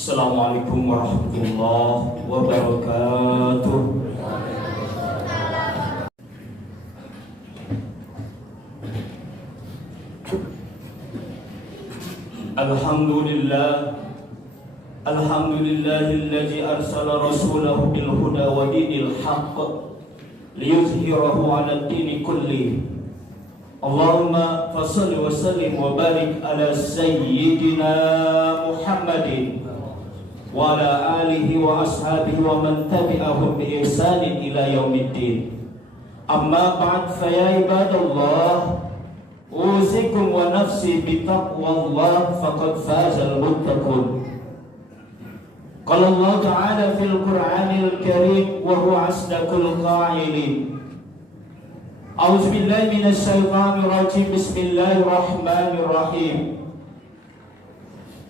Assalamualaikum warahmatullahi wabarakatuh. Alhamdulillahilladzi arsala rasulahu bil huda wa dinil haqq liyuzhirahu 'ala ad-dini kulli. Allahumma fashalli wa sallim wa barik ala sayyidina Muhammadin wa ala alihi wa ashabihi wa man tabi'ahum bi ihsanin ila yaumiddin. Amma ba'd, fa ya ibadallah, usikum wa nafsi bi taqwallah faqad fazal muttaqun. Qala Allah ta'ala fil Qur'anil Karim wa huwa asdaqul qa'ilin. A'udzu billahi minasy syaithanir rajim. Bismillahirrahmanirrahim.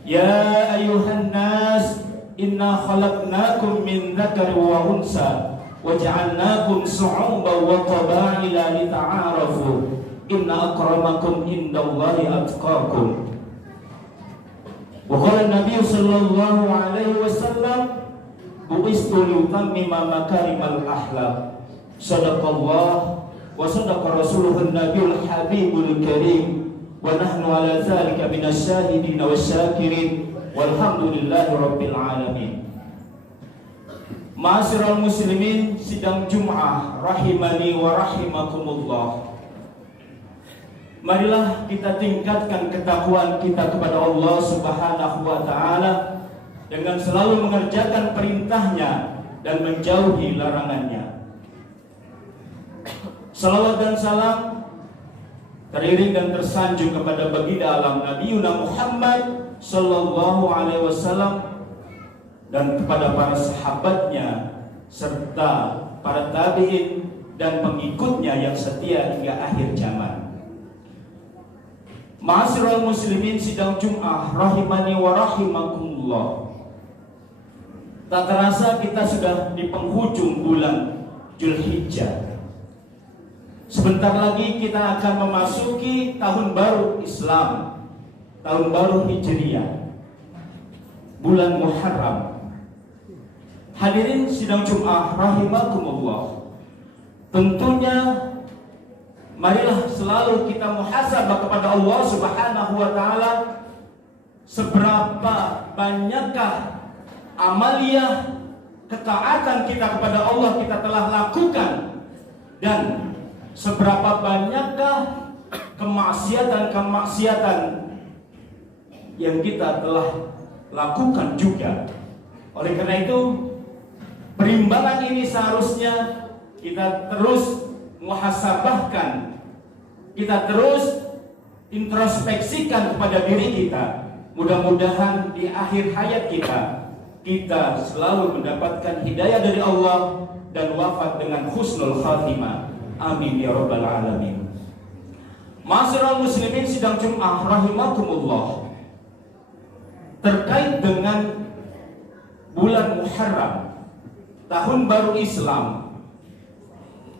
Ya ayyuhan nas, inna khalaqnakum min dzakarin wa unsa wa ja'alnakum shu'uban wa qaba'ila lita'arafu. Inna akramakum indallahi atqakum. Wa qala an-nabiy sallallahu alaihi wasallam, bu'istu liutammima makarimal akhlaq. Sadaqallah wa sadaqa rasuluhun nabiyul habibul karim, wa nahnu ala dzalika minasyahidin wasyakirin walhamdulillahi rabbil alamin. Ma'asyiral muslimin, sidang Jum'ah rahimani wa rahimakumullah. Marilah kita tingkatkan ketakwaan kita kepada Allah Subhanahu wa ta'ala dengan selalu mengerjakan perintahnya dan menjauhi larangannya. Salawat dan salam teriring dan tersanjung kepada baginda alam Nabiuna Muhammad sallallahu alaihi wasallam dan kepada para sahabatnya serta para tabi'in dan pengikutnya yang setia hingga akhir zaman. Ma'asyiral muslimin, sidang Jum'ah rahimani wa rahimakumullah. Tak terasa kita sudah di penghujung bulan Dzulhijjah. Sebentar lagi kita akan memasuki tahun baru Islam, tahun baru Hijriyah, bulan Muharram. Hadirin sidang Jum'ah rahimakumullah, tentunya marilah selalu kita muhasabah kepada Allah Subhanahu wa ta'ala, seberapa banyakkah amaliyah ketaatan kita kepada Allah kita telah lakukan, dan seberapa banyakkah kemaksiatan yang kita telah lakukan juga. Oleh karena itu, perimbangan ini seharusnya kita terus muhasabahkan, kita terus introspeksikan kepada diri kita. Mudah-mudahan di akhir hayat kita selalu mendapatkan hidayah dari Allah dan wafat dengan husnul khatimah. Amin ya rabbal alamin. Ma'asyiral muslimin, sidang Jum'ah rahimakumullah, terkait dengan bulan Muharram, tahun baru Islam.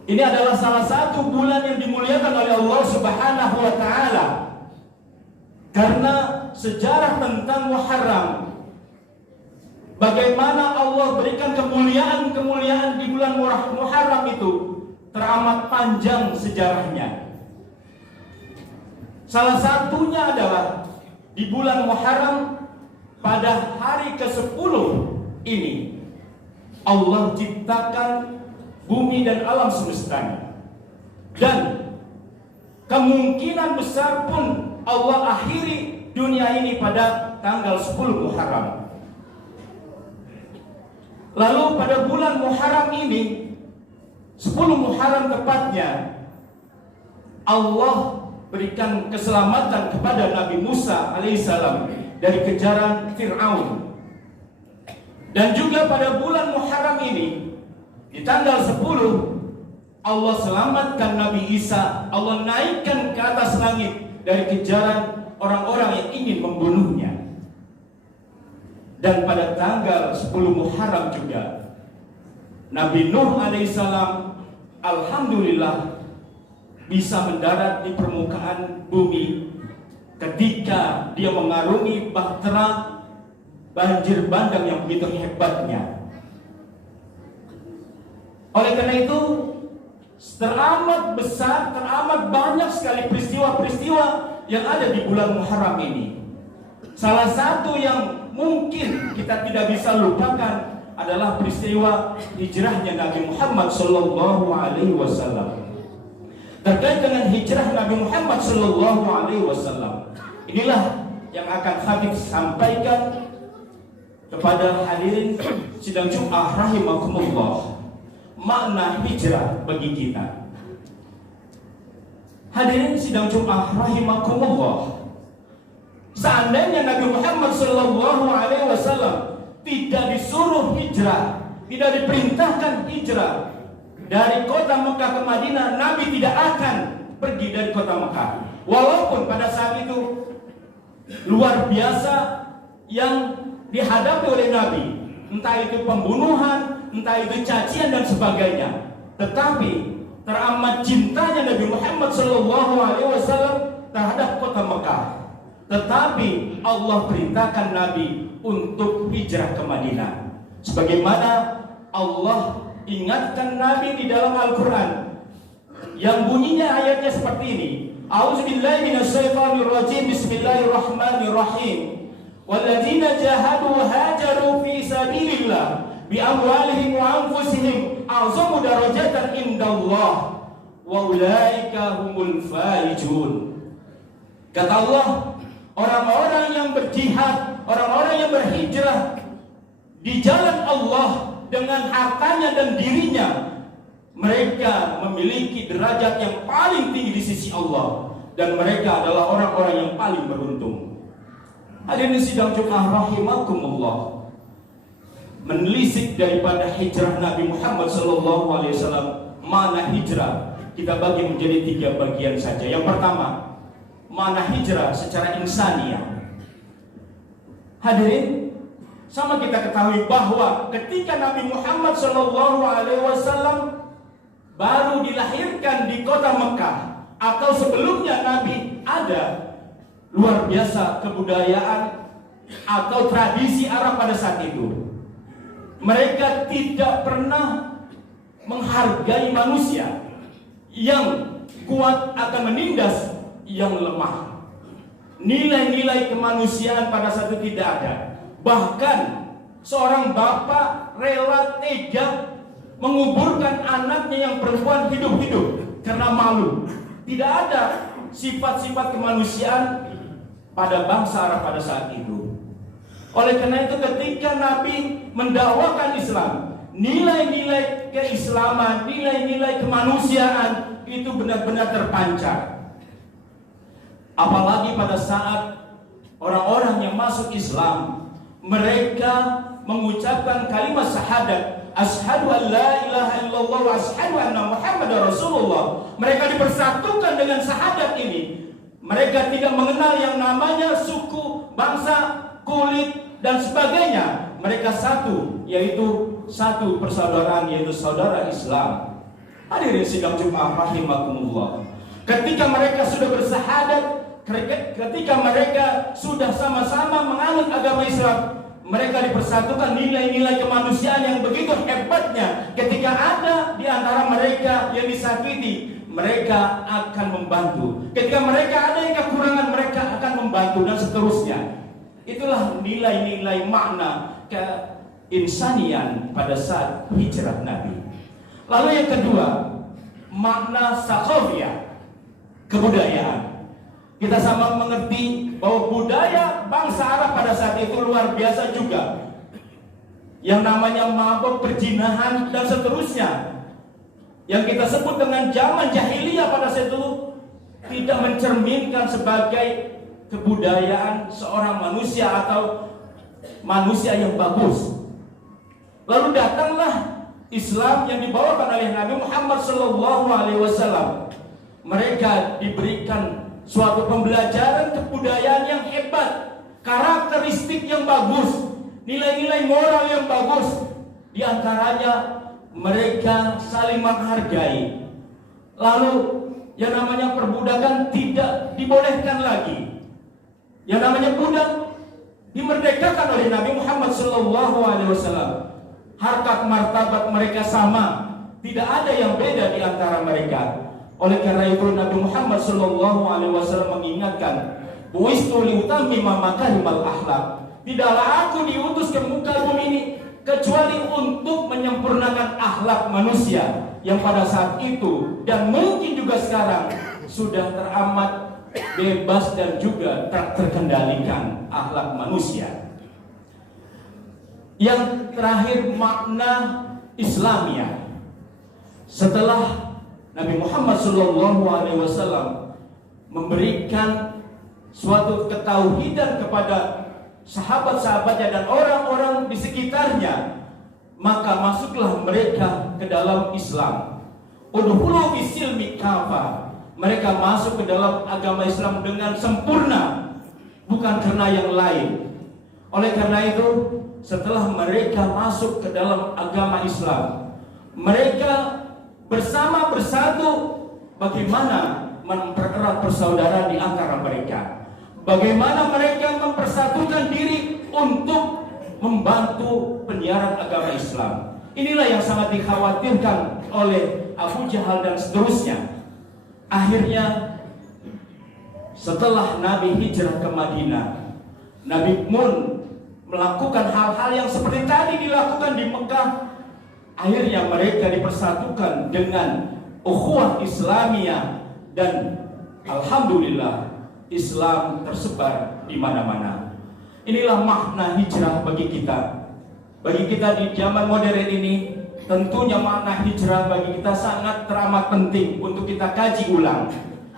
Ini adalah salah satu bulan yang dimuliakan oleh Allah Subhanahu wa ta'ala. Karena sejarah tentang Muharram, bagaimana Allah berikan kemuliaan-kemuliaan di bulan Muharram itu teramat panjang sejarahnya. Salah satunya adalah di bulan Muharram, pada hari ke-10 ini Allah ciptakan bumi dan alam semestanya, dan kemungkinan besar pun Allah akhiri dunia ini pada tanggal 10 Muharram. Lalu pada bulan Muharram ini, 10 Muharram tepatnya, Allah berikan keselamatan kepada Nabi Musa alaihissalam dari kejaran Fir'aun. Dan juga pada bulan Muharram ini, di tanggal 10, Allah selamatkan Nabi Isa. Allah naikkan ke atas langit dari kejaran orang-orang yang ingin membunuhnya. Dan pada tanggal 10 Muharram juga, Nabi Nuh alaihissalam alhamdulillah bisa mendarat di permukaan bumi ketika dia mengarungi bahtera banjir bandang yang begitu hebatnya. Oleh karena itu, teramat besar, teramat banyak sekali peristiwa-peristiwa yang ada di bulan Muharram ini. Salah satu yang mungkin kita tidak bisa lupakan adalah peristiwa hijrahnya Nabi Muhammad Sallallahu Alaihi Wasallam. Terkait dengan hijrah Nabi Muhammad Sallallahu Alaihi Wasallam, inilah yang akan Habib sampaikan kepada hadirin sidang Jumat rahimakumullah, makna hijrah bagi kita. Hadirin sidang Jumat rahimakumullah, seandainya Nabi Muhammad Sallallahu Alaihi Wasallam tidak disuruh hijrah, tidak diperintahkan hijrah dari kota Mekah ke Madinah, Nabi tidak akan pergi dari kota Mekah. Walaupun pada saat itu luar biasa yang dihadapi oleh Nabi, entah itu pembunuhan, entah itu cacian dan sebagainya, tetapi teramat cintanya Nabi Muhammad SAW terhadap kota Mekah. Tetapi Allah perintahkan Nabi untuk hijrah ke Madinah, sebagaimana Allah ingatkan Nabi di dalam Al-Quran yang bunyinya ayatnya seperti ini. A'udzubillahi minasyaitonirrajim. Bismillahirrahmanirrahim. Walladzina jahadu hajaru fi sabilillah bi amwalihim wa anfusihim a'zamu darajatan indallah wa ulaika humul faizun. Kata Allah, orang-orang yang berjihad, orang-orang yang berhijrah di jalan Allah dengan hartanya dan dirinya, mereka memiliki derajat yang paling tinggi di sisi Allah, dan mereka adalah orang-orang yang paling beruntung. Hadirin sidang Jumat rahimakumullah, menelisik daripada hijrah Nabi Muhammad SAW, mana hijrah kita bagi menjadi 3 bagian saja. Yang pertama, mana hijrah secara insaniah. Hadirin, sama kita ketahui bahwa ketika Nabi Muhammad SAW baru dilahirkan di kota Mekah, atau sebelumnya Nabi ada, luar biasa kebudayaan atau tradisi Arab pada saat itu. Mereka tidak pernah menghargai manusia. Yang kuat akan menindas yang lemah. Nilai-nilai kemanusiaan pada saat itu tidak ada. Bahkan seorang bapak rela tega menguburkan anaknya yang perempuan hidup-hidup karena malu. Tidak ada sifat-sifat kemanusiaan pada bangsa Arab pada saat itu. Oleh karena itu, ketika Nabi mendakwakan Islam, nilai-nilai keislaman, nilai-nilai kemanusiaan itu benar-benar terpancar. Apalagi pada saat orang-orang yang masuk Islam, mereka mengucapkan kalimat syahadat, asyhadu an la ilaha illallah wa asyhadu anna Muhammadar Rasulullah. Mereka dipersatukan dengan syahadat ini. Mereka tidak mengenal yang namanya suku, bangsa, kulit dan sebagainya. Mereka satu, yaitu satu persaudaraan, yaitu saudara Islam. Hadirin sidang Jumat rahimakumullah, ketika mereka sudah bersahadat, ketika mereka sudah sama-sama menganut agama Islam, mereka dipersatukan nilai-nilai kemanusiaan yang begitu hebatnya. Ketika ada di antara mereka yang disakiti, mereka akan membantu. Ketika mereka ada yang kekurangan, mereka akan membantu, dan seterusnya. Itulah nilai-nilai makna keinsanian pada saat hijrah Nabi. Lalu yang kedua, makna sakofiyah, kebudayaan. Kita sama mengerti bahwa budaya bangsa Arab pada saat itu luar biasa juga. Yang namanya mabuk, perzinahan dan seterusnya, yang kita sebut dengan zaman jahiliyah pada saat itu, tidak mencerminkan sebagai kebudayaan seorang manusia atau manusia yang bagus. Lalu datanglah Islam yang dibawakan oleh Nabi Muhammad SAW. Mereka diberikan suatu pembelajaran kebudayaan yang hebat, karakteristik yang bagus, nilai-nilai moral yang bagus. Di antaranya mereka saling menghargai. Lalu yang namanya perbudakan tidak dibolehkan lagi. Yang namanya budak dimerdekakan oleh Nabi Muhammad SAW. Harkat martabat mereka sama, tidak ada yang beda di antara mereka. Oleh karena itu Nabi Muhammad SAW mengingatkan, "Buistu liutammima makarimal akhlak." Tidaklah aku diutus ke muka bumi ini kecuali untuk menyempurnakan akhlak manusia yang pada saat itu dan mungkin juga sekarang sudah teramat bebas dan juga terkendalikan akhlak manusia. Yang terakhir, makna Islamiyah. Setelah Nabi Muhammad SAW memberikan suatu ketauhidan kepada sahabat-sahabatnya dan orang-orang di sekitarnya, maka masuklah mereka ke dalam Islam. Udkhulu fis-silmi kafa. Mereka masuk ke dalam agama Islam dengan sempurna, bukan karena yang lain. Oleh karena itu, setelah mereka masuk ke dalam agama Islam, mereka bersatu bagaimana mempererat persaudaraan di antara mereka. Bagaimana mereka mempersatukan diri untuk membantu penyiaran agama Islam. Inilah yang sangat dikhawatirkan oleh Abu Jahal dan seterusnya. Akhirnya setelah Nabi hijrah ke Madinah, Nabi pun melakukan hal-hal yang seperti tadi dilakukan di Mekah. Akhirnya mereka dipersatukan dengan ukhuwah Islamiyah dan alhamdulillah Islam tersebar di mana-mana. Inilah makna hijrah bagi kita. Bagi kita di zaman modern ini, tentunya makna hijrah bagi kita sangat teramat penting untuk kita kaji ulang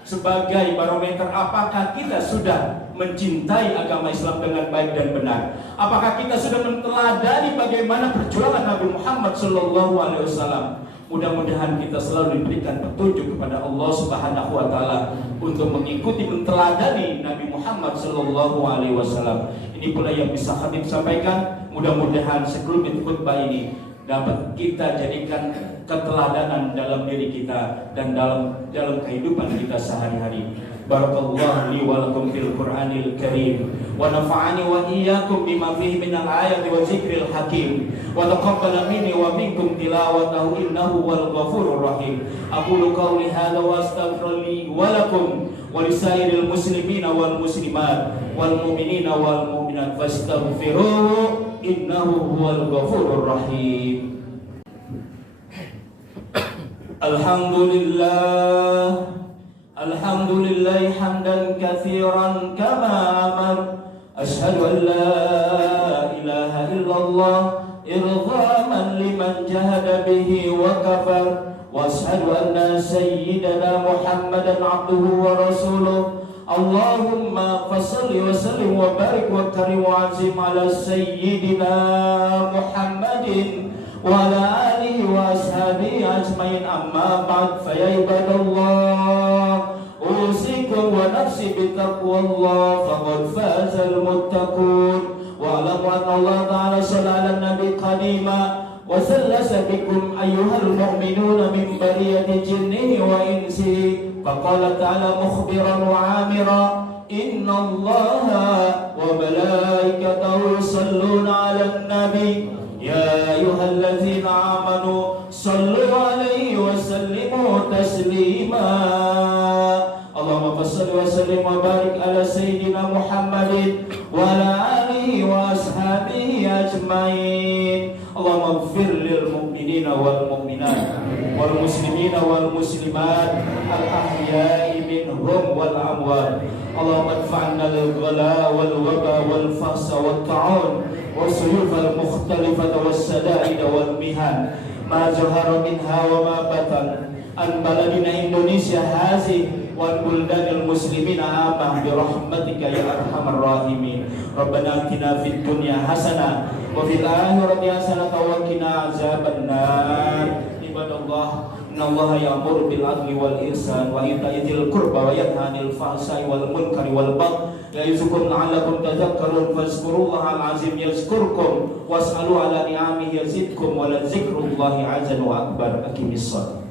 sebagai barometer apakah kita sudah mencintai agama Islam dengan baik dan benar. Apakah kita sudah meneladani bagaimana perjuangan Nabi Muhammad SAW. Mudah-mudahan kita selalu diberikan petunjuk kepada Allah Subhanahu wa taala untuk mengikuti meneladani Nabi Muhammad SAW. Ini pula yang bisa Habib sampaikan. Mudah-mudahan sekelumit khutbah ini dapat kita jadikan keteladanan dalam diri kita dan dalam kehidupan kita sehari-hari. Barakallahu li wa lakum fil Qur'anil Karim wa nafa'ani wa iyyakum bima fihi minal ayati wa zikril hakim wa taqabbala minni wa minkum tilawatahu innahu wal ghafurur rahim. Aqulu qawli hadza wa astaghfiru wa lakum wa lisairil muslimina wal muslimat wal mu'minina wal mu'minat fastaghfiruhu innahu huwal ghafurur rahim. Alhamdulillah Alhamdulillah hamdan katsiran kama amar. Ashhadu an la ilaha illallah irghaman liman jahada bihi wa kafar. Wa ashhadu anna sayyidana Muhammadan abduhu wa rasuluh. Allahumma fassalli wa sallim wa barik wa karim wa azim ala sayyidina Muhammadin wa ala alihi wa ashabihi ajmain. Amma ba'd, fa ya ibadallah, usikum wa nafsi bitaqwallah, faqad fazal muttaqun. Wa alamu anna Allah ta'ala shalla ala nabi qadima wa sallasa bikum ayyuhal mu'minuna min bariyati jinnihi wa insihi. فقال تعالى مخبرا وعامرا إن الله وملائكته يصلون على النبي يا أيها الذين آمنوا صلوا عليه وسلموا تسليما. اللهم صل وسلم وبارك على سيدنا محمد وعلى آله وأصحابه أجمعين. اللهم اغفر للمؤمنين والمؤمنات والمسلمين والمسلمات الأحياء منهم والأموات. اللهم ادفع عنا الغلاء والوباء والفحش والطاعون والسيوف المختلفة والشدائد والمحن ما ظهر منها وما بطن عن بلدنا إندونيسيا هذه والبلدان المسلمين آمين برحمتك يا أرحم الراحمين. ربنا آتنا في الدنيا حسنة وفي الآخرة حسنة وقنا عذاب النار. Ibadallah, innallaha ya'muru bil 'adli wal ihsan wa ita'i dzil qurba wa yanha 'anil fahsya'i wal munkari wal baghi ya'izukum la'allakum tadhakkarun. Fazkurullaha al-'azim yazkurkum was'alu 'ala ni'amihi yazidkum wa la dzikrullahi 'azza wa akbar. Aqimis shalah.